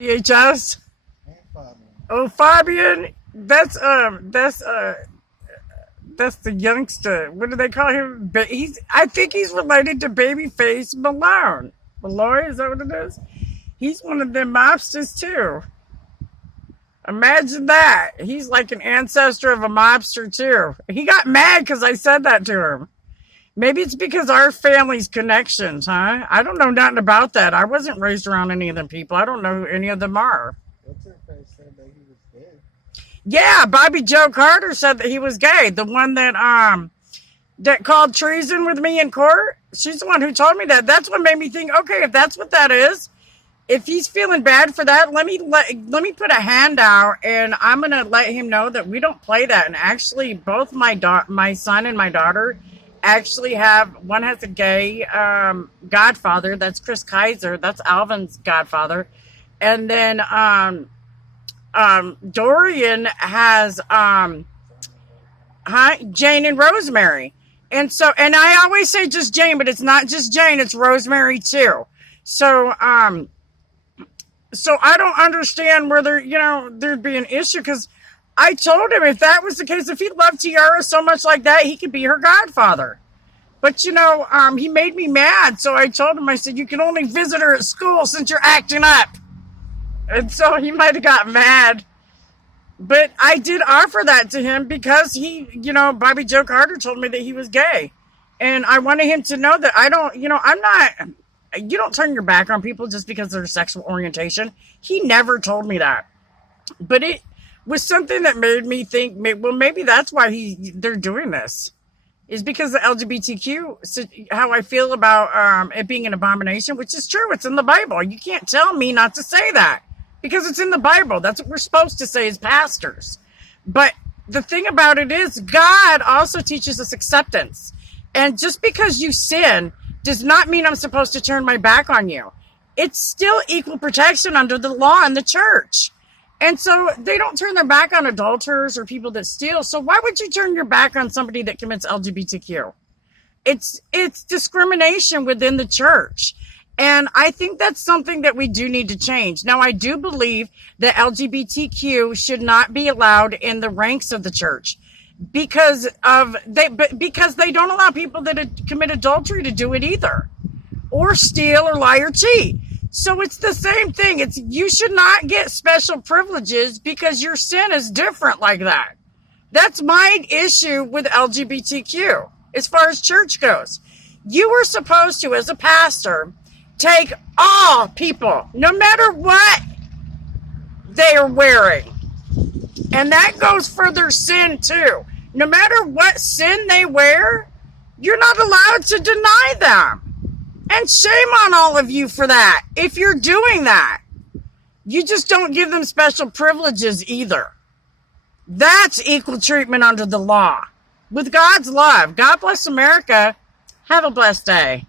VHS. And Fabian. Oh, Fabian. That's the youngster. What do they call him? I think he's related to Babyface Malone. Malloy, is that what it is? He's one of them mobsters too. Imagine that. He's like an ancestor of a mobster too. He got mad because I said that to him. Maybe it's because our family's connections, huh? I don't know nothing about that. I wasn't raised around any of them people. I don't know who any of them are. What's her face said that he was gay? Yeah, Bobby Joe Carter said that he was gay. The one that called treason with me in court. She's the one who told me that. That's what made me think, okay, if that's what that is, if he's feeling bad for that, let me put a hand out, and I'm gonna let him know that we don't play that. And actually, both my son and my daughter actually one has a gay godfather. That's Chris Kaiser. That's Alvin's godfather, and then Dorian has Jane and Rosemary. And I always say just Jane, but it's not just Jane, it's Rosemary too. So I don't understand whether, there'd be an issue, because I told him if that was the case, if he loved Tiara so much like that, he could be her godfather. But, he made me mad. So I told him, I said, you can only visit her at school since you're acting up. And so he might have got mad. But I did offer that to him because Bobby Joe Carter told me that he was gay. And I wanted him to know that you don't turn your back on people just because of their sexual orientation. He never told me that. But it was something that made me think, well, maybe that's why they're doing this. Is because the LGBTQ, how I feel about it being an abomination, which is true. It's in the Bible. You can't tell me not to say that. Because it's in the Bible. That's what we're supposed to say as pastors. But the thing about it is, God also teaches us acceptance. And just because you sin does not mean I'm supposed to turn my back on you. It's still equal protection under the law in the church. And so they don't turn their back on adulterers or people that steal. So why would you turn your back on somebody that commits LGBTQ? It's discrimination within the church. And I think that's something that we do need to change. Now, I do believe that LGBTQ should not be allowed in the ranks of the church because they don't allow people that commit adultery to do it either, or steal or lie or cheat. So it's the same thing. You should not get special privileges because your sin is different like that. That's my issue with LGBTQ as far as church goes. You were supposed to, as a pastor, take all people, no matter what they are wearing. And that goes for their sin too. No matter what sin they wear, you're not allowed to deny them. And shame on all of you for that. If you're doing that, you just don't give them special privileges either. That's equal treatment under the law. With God's love. God bless America. Have a blessed day.